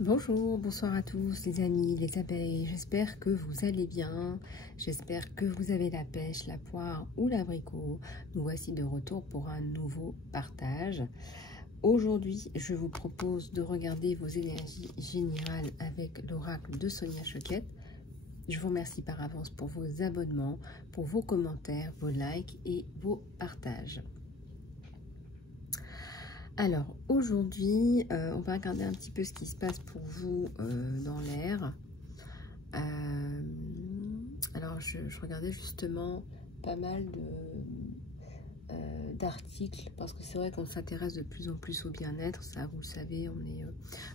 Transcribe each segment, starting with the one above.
Bonjour, bonsoir à tous les amis, les abeilles, j'espère que vous allez bien, j'espère que vous avez la pêche, la poire ou l'abricot. Nous voici de retour pour un nouveau partage. Aujourd'hui, je vous propose de regarder vos énergies générales avec l'oracle de Sonia Choquette. Je vous remercie par avance pour vos abonnements, pour vos commentaires, vos likes et vos partages. Alors aujourd'hui, on va regarder un petit peu ce qui se passe pour vous dans l'air. Alors je regardais justement pas mal d'articles parce que c'est vrai qu'on s'intéresse de plus en plus au bien-être. Ça, vous le savez,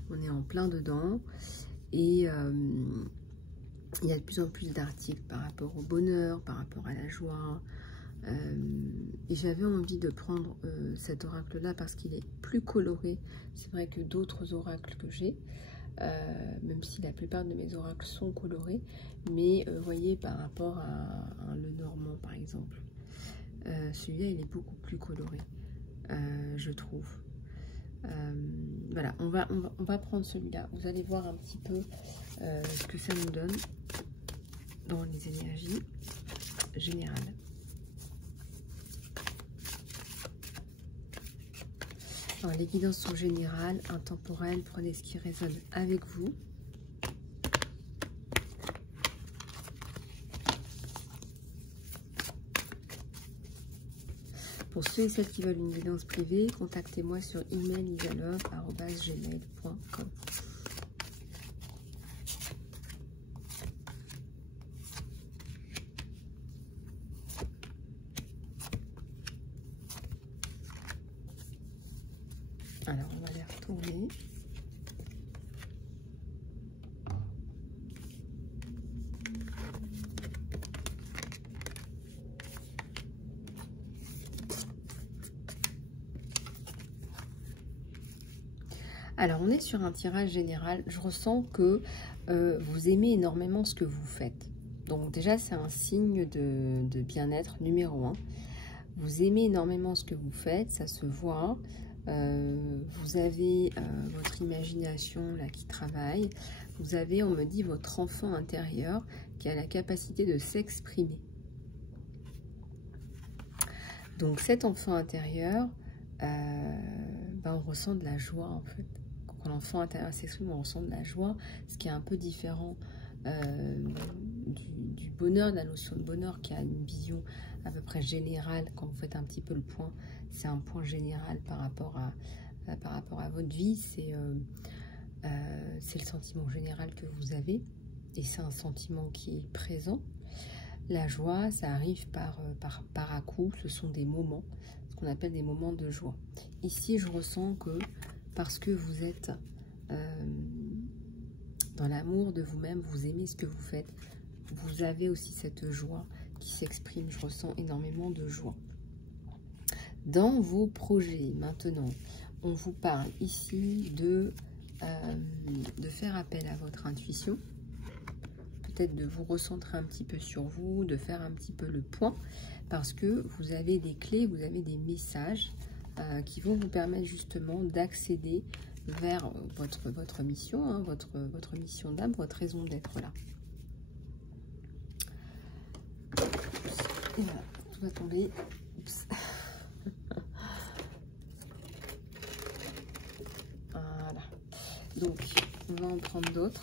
on est en plein dedans et il y a de plus en plus d'articles par rapport au bonheur, par rapport à la joie. Et j'avais envie de prendre cet oracle là parce qu'il est plus coloré. C'est vrai que d'autres oracles que j'ai, même si la plupart de mes oracles sont colorés, mais voyez, par rapport à un Lenormand par exemple, celui-là il est beaucoup plus coloré, je trouve. Voilà, on va prendre celui-là. Vous allez voir un petit peu ce que ça nous donne dans les énergies générales. Les guidances sont générales, intemporelles, prenez ce qui résonne avec vous. Pour ceux et celles qui veulent une guidance privée, contactez-moi sur email.isalove@gmail.com. Alors, on va les retourner. Alors, on est sur un tirage général. Je ressens que vous aimez énormément ce que vous faites. Donc, déjà, c'est un signe de bien-être numéro 1. Vous aimez énormément ce que vous faites, ça se voit. Vous avez votre imagination là qui travaille. Vous avez, on me dit, votre enfant intérieur qui a la capacité de s'exprimer. Donc cet enfant intérieur, on ressent de la joie en fait. Quand l'enfant intérieur s'exprime, on ressent de la joie, ce qui est un peu différent du bonheur, de la notion de bonheur qui a une vision à peu près générale. Quand vous faites un petit peu le point, c'est un point général par rapport à votre vie, c'est le sentiment général que vous avez et c'est un sentiment qui est présent. La joie, ça arrive par à-coups, ce sont des moments, ce qu'on appelle des moments de joie. Ici, je ressens que parce que vous êtes dans l'amour de vous-même, vous aimez ce que vous faites, vous avez aussi cette joie qui s'exprime. Je ressens énormément de joie. Dans vos projets, maintenant, on vous parle ici de faire appel à votre intuition, peut-être de vous recentrer un petit peu sur vous, de faire un petit peu le point, parce que vous avez des clés, vous avez des messages qui vont vous permettre justement d'accéder vers votre mission, hein, votre mission d'âme, votre raison d'être là. Et voilà, tout va tomber. Oups. Voilà. Donc, on va en prendre d'autres.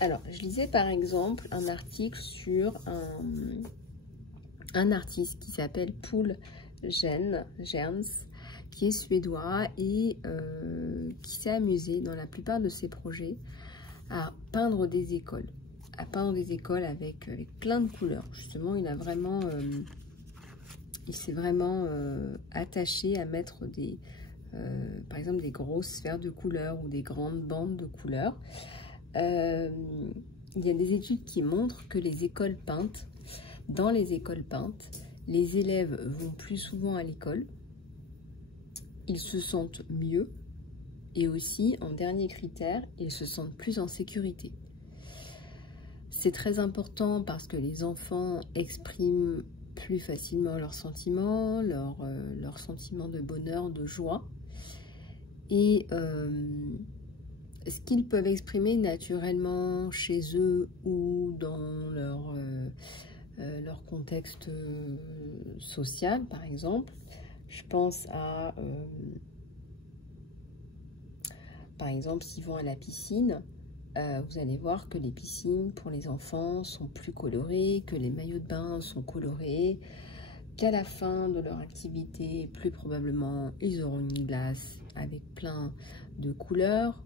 Alors, je lisais par exemple un article sur un artiste qui s'appelle Poul Gerns, qui est suédois et qui s'est amusé dans la plupart de ses projets à peindre des écoles. Avec plein de couleurs. Justement, il s'est vraiment attaché à mettre par exemple des grosses sphères de couleurs ou des grandes bandes de couleurs. Il y a des études qui montrent que dans les écoles peintes, les élèves vont plus souvent à l'école, ils se sentent mieux et aussi, en dernier critère, ils se sentent plus en sécurité. C'est très important parce que les enfants expriment plus facilement leurs sentiments, leurs sentiments de bonheur, de joie. Et ce qu'ils peuvent exprimer naturellement chez eux ou dans leur contexte social, par exemple. Je pense à, par exemple, s'ils vont à la piscine, vous allez voir que les piscines pour les enfants sont plus colorées, que les maillots de bain sont colorés, qu'à la fin de leur activité, plus probablement, ils auront une glace avec plein de couleurs.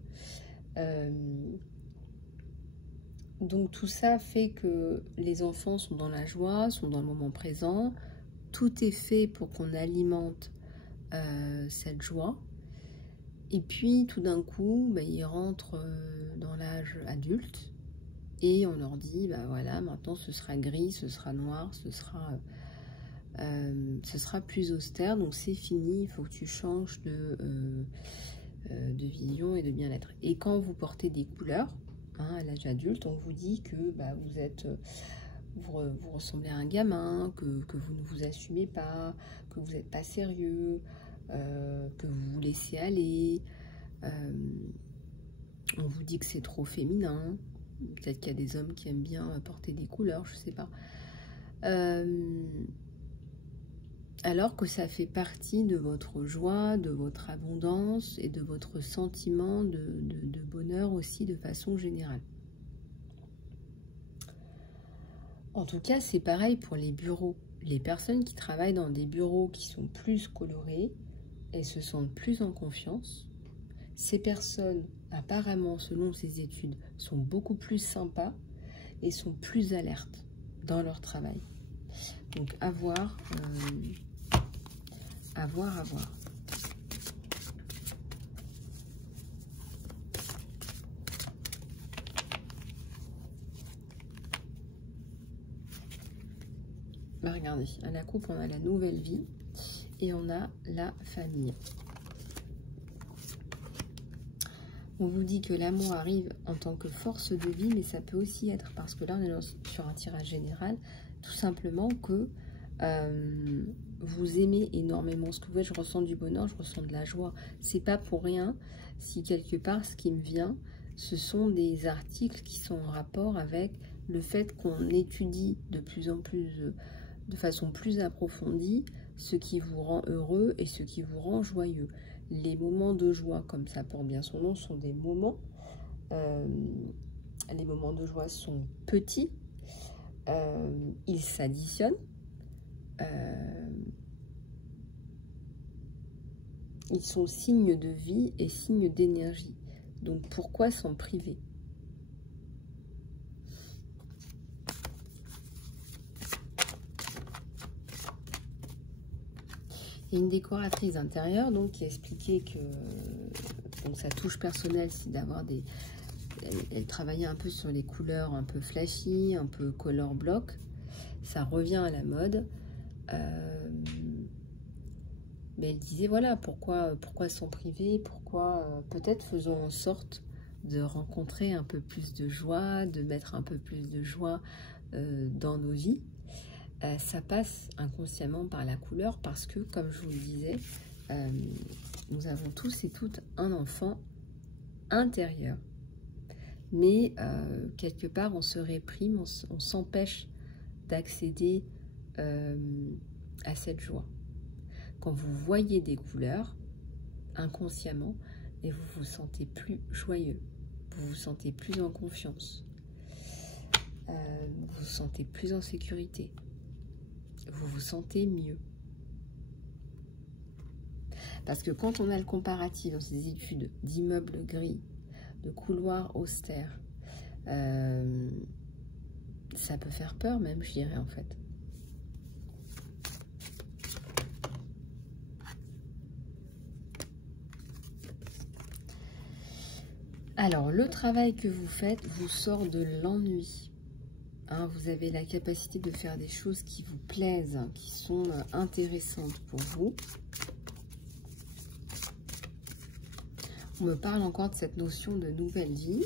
Donc tout ça fait que les enfants sont dans la joie, sont dans le moment présent. Tout est fait pour qu'on alimente cette joie. Et puis tout d'un coup, bah, ils rentrent dans l'âge adulte et on leur dit, bah voilà, maintenant ce sera gris, ce sera noir, ce sera plus austère, donc c'est fini, il faut que tu changes de vision et de bien-être. Et quand vous portez des couleurs, hein, à l'âge adulte, on vous dit que bah, vous ressemblez à un gamin, que vous ne vous assumez pas, que vous n'êtes pas sérieux, que vous vous laissez aller. On vous dit que c'est trop féminin. Peut-être qu'il y a des hommes qui aiment bien porter des couleurs, je ne sais pas. Alors que ça fait partie de votre joie, de votre abondance et de votre sentiment de bonheur aussi de façon générale. En tout cas, c'est pareil pour les bureaux. Les personnes qui travaillent dans des bureaux qui sont plus colorés, elles se sentent plus en confiance. Ces personnes, apparemment, selon ces études, sont beaucoup plus sympas et sont plus alertes dans leur travail. Donc, à voir. À voir. Bah, regardez, à la coupe, on a la nouvelle vie et on a la famille. On vous dit que l'amour arrive en tant que force de vie, mais ça peut aussi être, parce que là, on est sur un tirage général, tout simplement que vous aimez énormément ce que vous faites. Je ressens du bonheur, je ressens de la joie. C'est pas pour rien si quelque part, ce qui me vient, ce sont des articles qui sont en rapport avec le fait qu'on étudie de plus en plus, de façon plus approfondie, ce qui vous rend heureux et ce qui vous rend joyeux. Les moments de joie, comme ça porte bien son nom, sont des moments. Les moments de joie sont petits, ils s'additionnent. Ils sont signes de vie et signes d'énergie. Donc pourquoi s'en priver? Il y a une décoratrice intérieure donc, qui expliquait que donc, sa touche personnelle, c'est d'avoir des... Elle travaillait un peu sur les couleurs un peu flashy, un peu color block. Ça revient à la mode. Mais elle disait, voilà, pourquoi s'en priver? Pourquoi peut-être faisons en sorte de rencontrer un peu plus de joie, de mettre un peu plus de joie dans nos vies. Ça passe inconsciemment par la couleur parce que, comme je vous le disais, nous avons tous et toutes un enfant intérieur. Mais quelque part, on se réprime, on s'empêche d'accéder à cette joie. Quand vous voyez des couleurs, inconsciemment, et vous vous sentez plus joyeux, vous vous sentez plus en confiance, vous vous sentez plus en sécurité, vous vous sentez mieux. Parce que quand on a le comparatif dans ces études d'immeubles gris, de couloirs austères, ça peut faire peur même, je dirais en fait. Alors, le travail que vous faites vous sort de l'ennui. Hein, vous avez la capacité de faire des choses qui vous plaisent, qui sont intéressantes pour vous. On me parle encore de cette notion de nouvelle vie.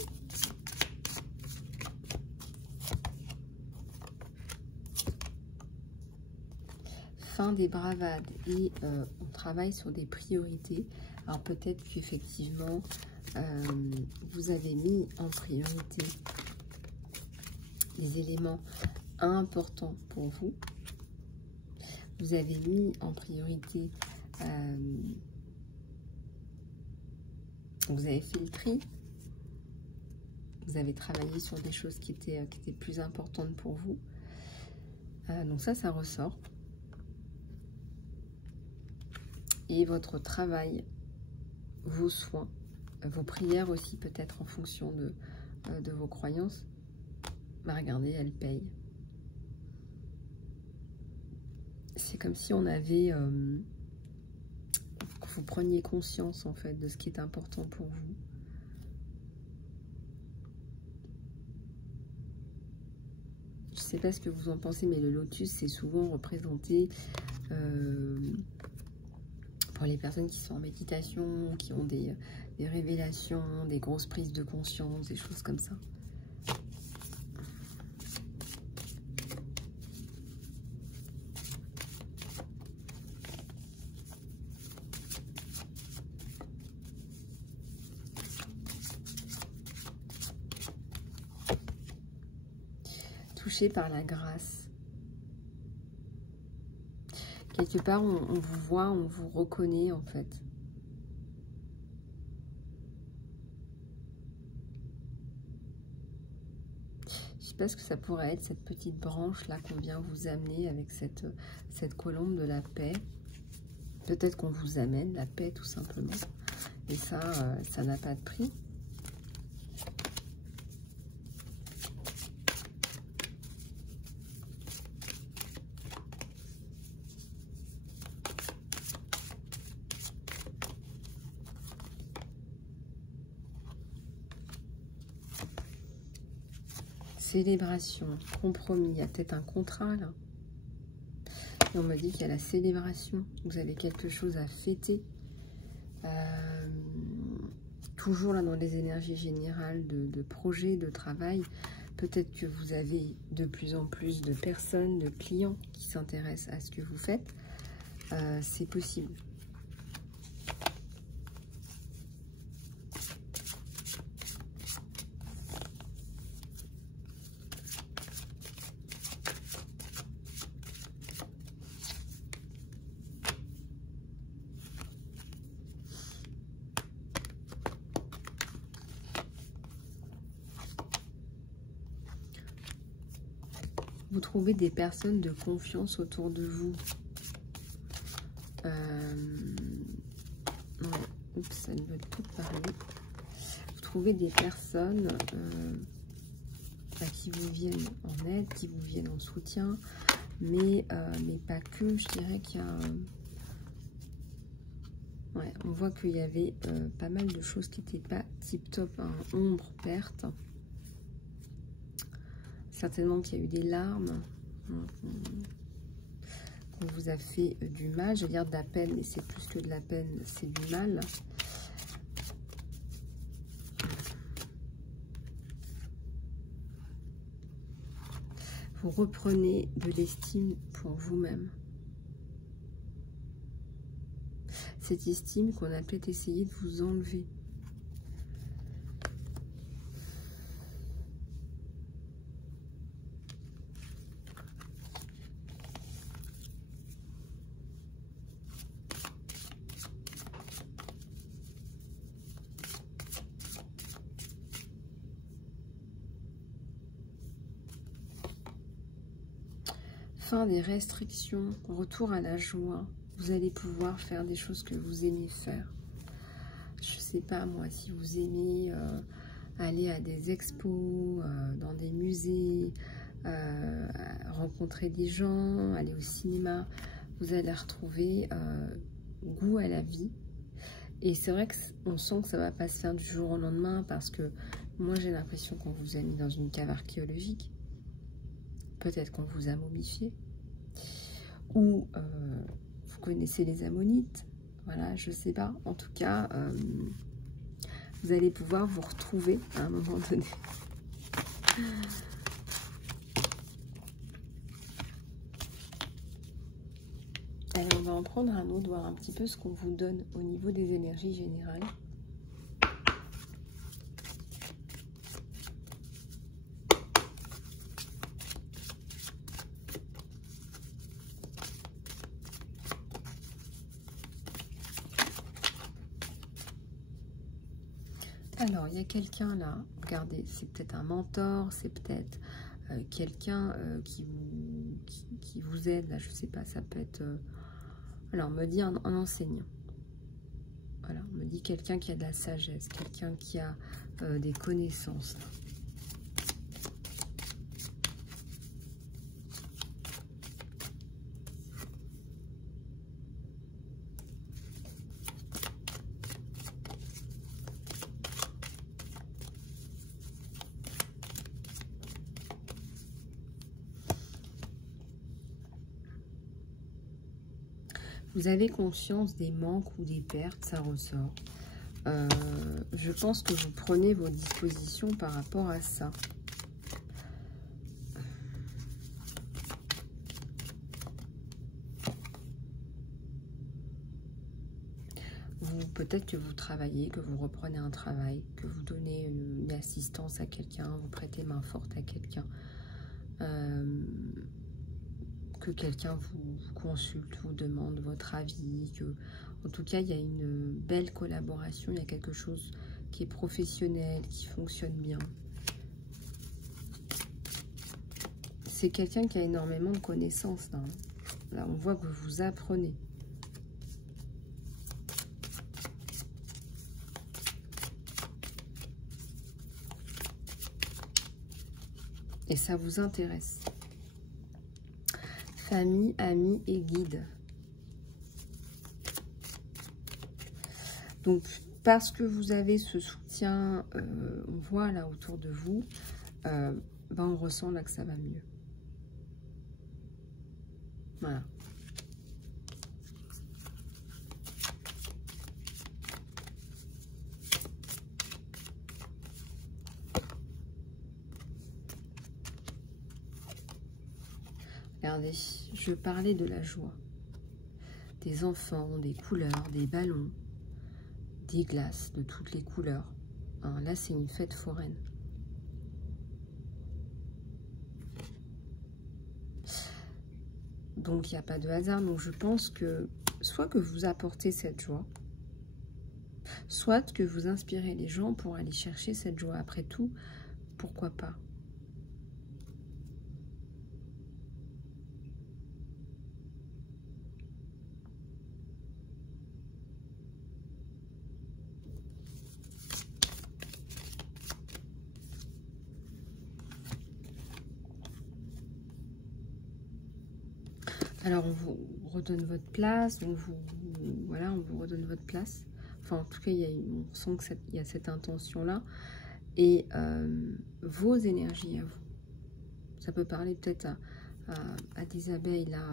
fin des bravades et on travaille sur des priorités. Alors peut-être qu'effectivement, vous avez mis en priorité des éléments importants pour vous. Vous avez mis en priorité, vous avez fait le tri. Vous avez travaillé sur des choses qui étaient plus importantes pour vous. Donc ça ressort. Et votre travail, vos soins, vos prières aussi, peut-être en fonction de vos croyances, bah regardez, elles payent. C'est comme si on avait, que vous preniez conscience en fait de ce qui est important pour vous. Je ne sais pas ce que vous en pensez, mais le lotus, c'est souvent représenté pour les personnes qui sont en méditation, qui ont des révélations, des grosses prises de conscience, des choses comme ça. Touché par la grâce. Quelque part, on vous voit, on vous reconnaît en fait. Je ne sais pas ce que ça pourrait être, cette petite branche là qu'on vient vous amener avec cette colombe de la paix. Peut-être qu'on vous amène la paix tout simplement. Et ça, ça n'a pas de prix. Célébration, compromis, il y a peut-être un contrat là. Et on me dit qu'il y a la célébration, vous avez quelque chose à fêter. Toujours là dans les énergies générales de projets, de travail. Peut-être que vous avez de plus en plus de personnes, de clients qui s'intéressent à ce que vous faites. C'est possible. Vous trouvez des personnes de confiance autour de vous. Ouais. Oups, elles veulent toutes parler. Vous trouvez des personnes qui vous viennent en aide, qui vous viennent en soutien, mais pas que. Je dirais qu'il y a... Ouais, on voit qu'il y avait pas mal de choses qui n'étaient pas tip-top, hein, ombre, perte. Certainement qu'il y a eu des larmes, qu'on vous a fait du mal. Je vais dire de la peine, mais c'est plus que de la peine, c'est du mal. Vous reprenez de l'estime pour vous-même. Cette estime qu'on a peut-être essayé de vous enlever. Fin des restrictions, retour à la joie. Vous allez pouvoir faire des choses que vous aimez faire. Je sais pas moi, si vous aimez aller à des expos, dans des musées, rencontrer des gens, aller au cinéma, vous allez retrouver goût à la vie. Et c'est vrai qu'on sent que ça va pas se faire du jour au lendemain, parce que moi j'ai l'impression qu'on vous a mis dans une cave archéologique. Peut-être qu'on vous a momifié. Ou vous connaissez les ammonites. Voilà, je sais pas. En tout cas, vous allez pouvoir vous retrouver à un moment donné. Allez, on va en prendre un autre, voir un petit peu ce qu'on vous donne au niveau des énergies générales. Alors, il y a quelqu'un là, regardez, c'est peut-être un mentor, c'est peut-être quelqu'un qui vous aide, là, je sais pas, ça peut être... alors, on me dit un enseignant. Voilà, on me dit quelqu'un qui a de la sagesse, quelqu'un qui a des connaissances. Là. Vous avez conscience des manques ou des pertes, ça ressort. Je pense que vous prenez vos dispositions par rapport à ça. Peut-être que vous travaillez, que vous reprenez un travail, que vous donnez une assistance à quelqu'un, vous prêtez main forte à quelqu'un. Que quelqu'un vous consulte, vous demande votre avis, que, en tout cas, il y a une belle collaboration, il y a quelque chose qui est professionnel, qui fonctionne bien. C'est quelqu'un qui a énormément de connaissances, là. Là, on voit que vous apprenez. Et ça vous intéresse. Famille, amis et guides. Donc, parce que vous avez ce soutien, on voit là autour de vous, ben on ressent là que ça va mieux. Voilà. Regardez, je parlais de la joie. Des enfants, des couleurs, des ballons, des glaces de toutes les couleurs. Hein, là, c'est une fête foraine. Donc, il n'y a pas de hasard. Donc, je pense que soit que vous apportez cette joie, soit que vous inspirez les gens pour aller chercher cette joie. Après tout, pourquoi pas? Alors, on vous redonne votre place, voilà, on vous redonne votre place. Enfin, en tout cas, on sent qu'il y a cette intention-là. Et vos énergies à vous. Ça peut parler peut-être à des abeilles là,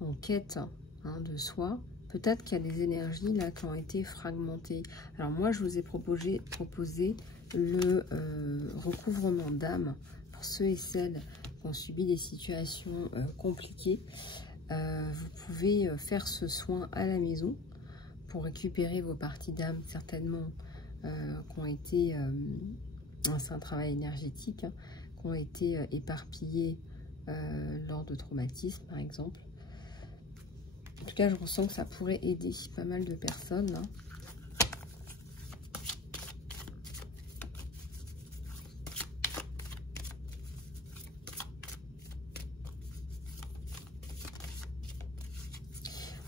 en quête hein, de soi. Peut-être qu'il y a des énergies là qui ont été fragmentées. Alors moi, je vous ai proposé le recouvrement d'âme pour ceux et celles qui ont subi des situations compliquées. Vous pouvez faire ce soin à la maison pour récupérer vos parties d'âme certainement qui ont été, c'est un travail énergétique, hein, qui ont été éparpillées lors de traumatismes par exemple. En tout cas, je ressens que ça pourrait aider pas mal de personnes. Hein.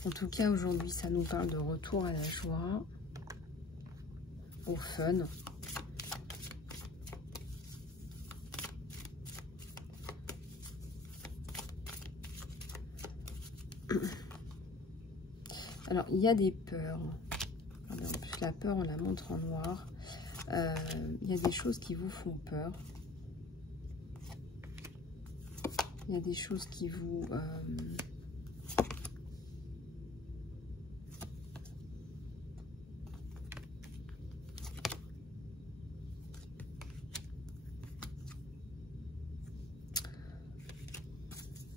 En tout cas, aujourd'hui, ça nous parle de retour à la joie, au fun. Alors, il y a des peurs. En plus, la peur, on la montre en noir. Il y a des choses qui vous font peur. Il y a des choses qui vous...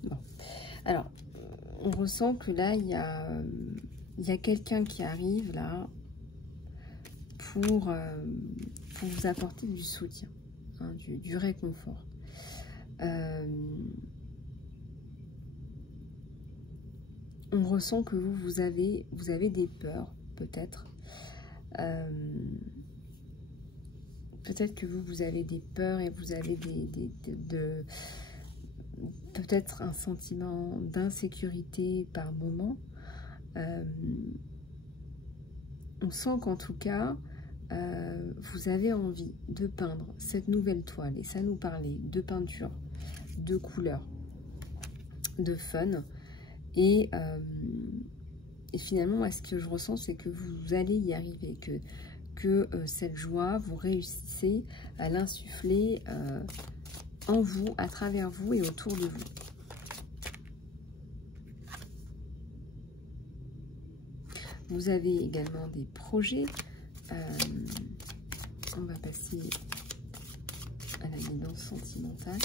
Bon. Alors, on ressent que là, il y a quelqu'un qui arrive là pour vous apporter du soutien, hein, du réconfort. On ressent que vous avez des peurs, peut-être. Peut-être que vous avez des peurs et vous avez peut-être un sentiment d'insécurité par moment. On sent qu'en tout cas, vous avez envie de peindre cette nouvelle toile. Et ça nous parlait de peinture, de couleurs, de fun. Et finalement, ce que je ressens, c'est que vous allez y arriver, que cette joie, vous réussissez à l'insuffler en vous, à travers vous et autour de vous. Vous avez également des projets. On va passer à la guidance sentimentale.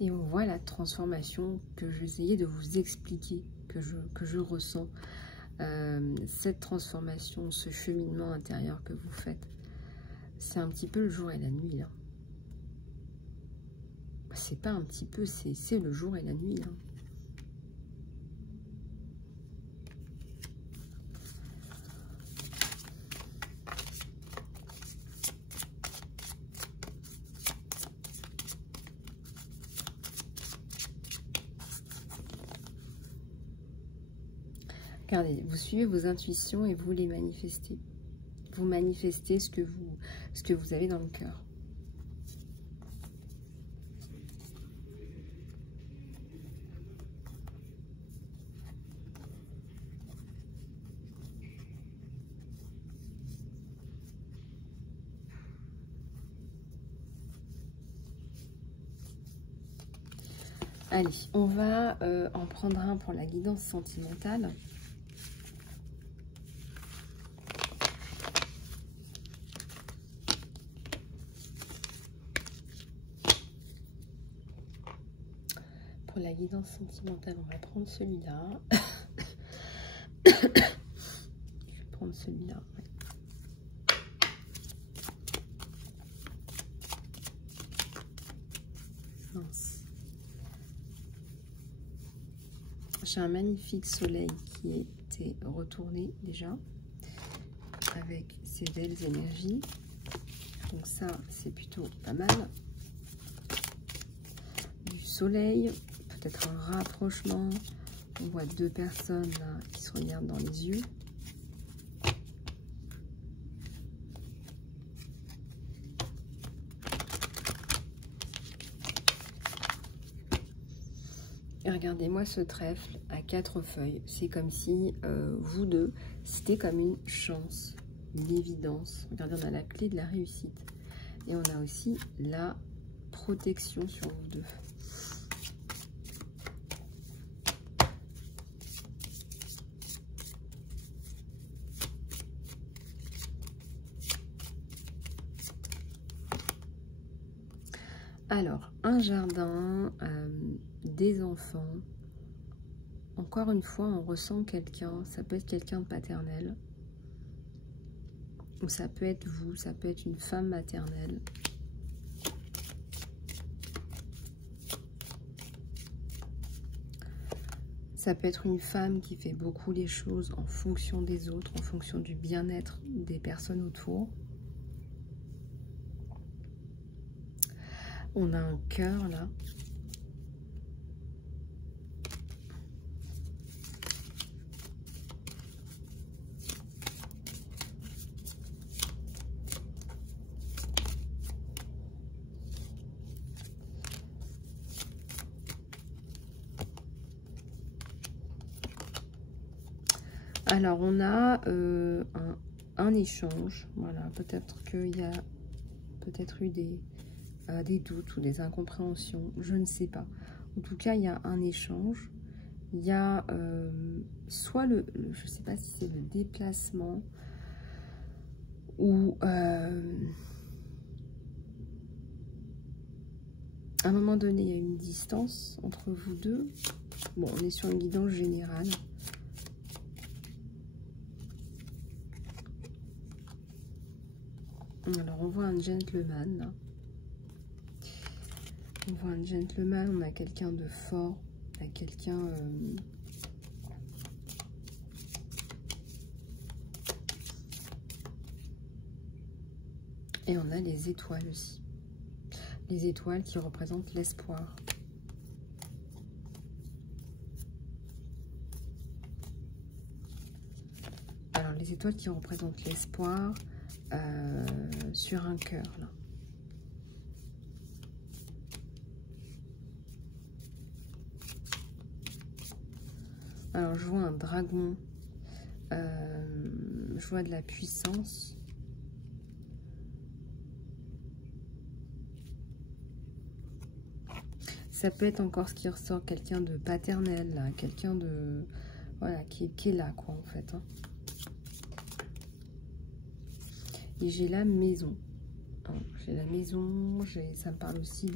Et on voit la transformation que j'essayais de vous expliquer, que je ressens. Cette transformation, ce cheminement intérieur que vous faites, c'est un petit peu le jour et la nuit, là. C'est pas un petit peu, c'est le jour et la nuit, là. Regardez, vous suivez vos intuitions et vous les manifestez. Vous manifestez ce que vous avez dans le cœur. Allez, on va en prendre un pour la guidance sentimentale. Pour la guidance sentimentale, on va prendre celui-là. Je vais prendre celui-là. Mince. J'ai un magnifique soleil qui était retourné déjà avec ses belles énergies. Donc ça, c'est plutôt pas mal. Du soleil, peut-être un rapprochement. On voit deux personnes là qui se regardent dans les yeux. Et regardez-moi ce trèfle à 4 feuilles. C'est comme si vous deux, c'était comme une chance, une évidence. Regardez, on a la clé de la réussite. Et on a aussi la protection sur vous deux. Alors, un jardin, des enfants. Encore une fois, on ressent quelqu'un. Ça peut être quelqu'un de paternel. Ou ça peut être vous, ça peut être une femme maternelle. Ça peut être une femme qui fait beaucoup les choses en fonction des autres, en fonction du bien-être des personnes autour. On a un cœur là. Alors, on a un échange. Voilà, peut-être qu'il y a peut-être eu des doutes ou des incompréhensions. Je ne sais pas. En tout cas, il y a un échange. Il y a soit je ne sais pas si c'est le déplacement Ou à un moment donné, il y a une distance entre vous deux. Bon, on est sur une guidance générale. Alors, on voit un gentleman, là. On voit un gentleman, on a quelqu'un de fort, on a quelqu'un... Et on a les étoiles aussi. Les étoiles qui représentent l'espoir. Alors, les étoiles qui représentent l'espoir sur un cœur, là. Alors, je vois un dragon. Je vois de la puissance. Ça peut être encore ce qui ressort, quelqu'un de paternel, là, quelqu'un de... Voilà, qui est là, quoi, en fait. Hein. Et j'ai la maison. J'ai la maison, ça me parle aussi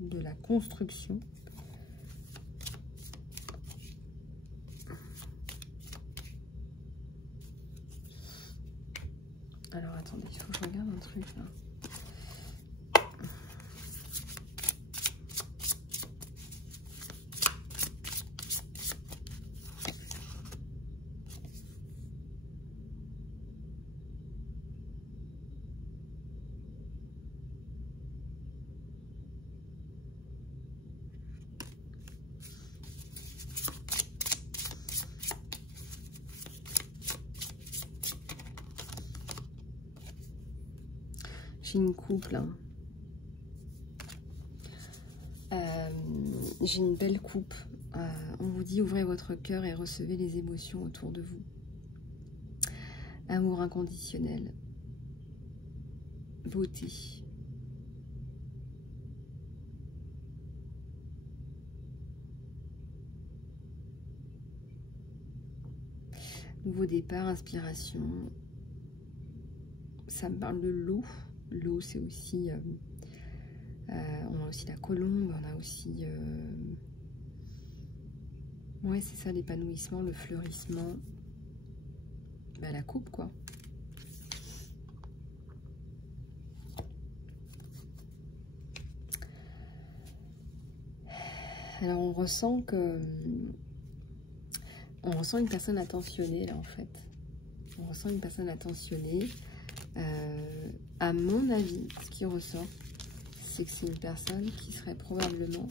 de la construction. Alors, attendez, il faut que je regarde un truc, là. J'ai une coupe, là. J'ai une belle coupe. On vous dit, ouvrez votre cœur et recevez les émotions autour de vous. Amour inconditionnel. Beauté. Nouveau départ, inspiration. Ça me parle de l'eau. L'eau, c'est aussi... on a aussi la colombe, on a aussi... ouais, c'est ça, l'épanouissement, le fleurissement. Bah, la coupe, quoi. Alors, on ressent que... On ressent une personne attentionnée, là, en fait. On ressent une personne attentionnée. À mon avis, ce qui ressort, c'est que c'est une personne qui serait probablement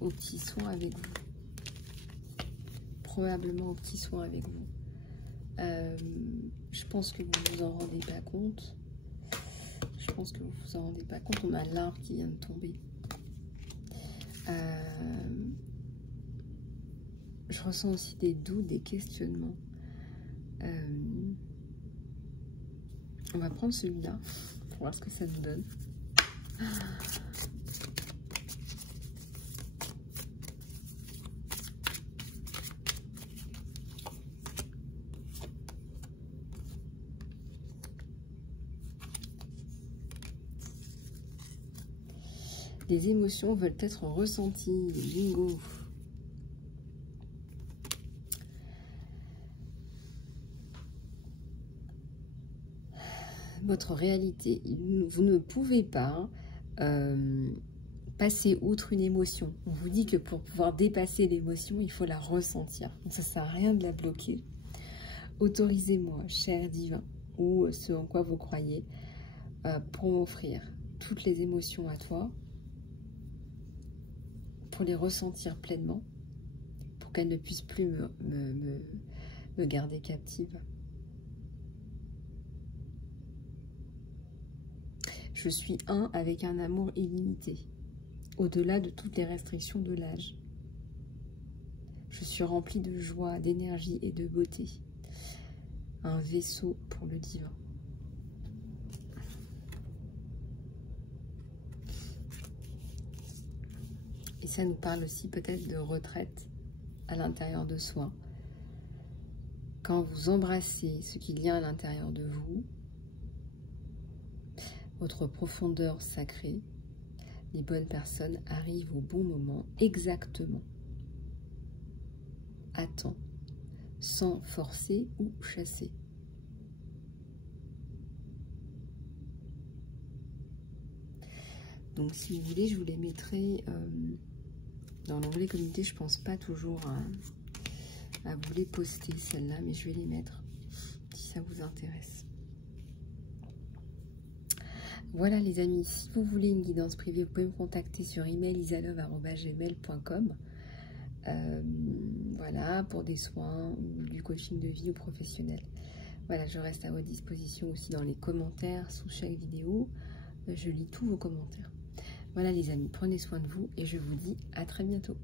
au petit soin avec vous. Probablement au petit soin avec vous. Je pense que vous ne vous en rendez pas compte. Je pense que vous ne vous en rendez pas compte. On a l'arbre qui vient de tomber. Je ressens aussi des doutes, des questionnements. On va prendre celui-là pour voir ce que ça nous donne. Les émotions veulent être ressenties. Bingo. Votre réalité, vous ne pouvez pas passer outre une émotion. On vous dit que pour pouvoir dépasser l'émotion, il faut la ressentir. Donc ça ne sert à rien de la bloquer. Autorisez-moi, cher divin, ou ce en quoi vous croyez, pour m'offrir toutes les émotions à toi, pour les ressentir pleinement, pour qu'elles ne puissent plus me garder captive. Je suis un avec un amour illimité, au-delà de toutes les restrictions de l'âge. Je suis remplie de joie, d'énergie et de beauté. Un vaisseau pour le divin. Et ça nous parle aussi peut-être de retraite à l'intérieur de soi. Quand vous embrassez ce qu'il y a à l'intérieur de vous, votre profondeur sacrée. Les bonnes personnes arrivent au bon moment, exactement, à temps, sans forcer ou chasser. Donc si vous voulez, je vous les mettrai dans l'onglet communauté. Je pense pas toujours à vous les poster celles-là, mais je vais les mettre si ça vous intéresse. Voilà les amis, si vous voulez une guidance privée, vous pouvez me contacter sur email isalove@gmail.com. Voilà, pour des soins ou du coaching de vie ou professionnel. Voilà, je reste à votre disposition aussi dans les commentaires sous chaque vidéo. Je lis tous vos commentaires. Voilà les amis, prenez soin de vous et je vous dis à très bientôt.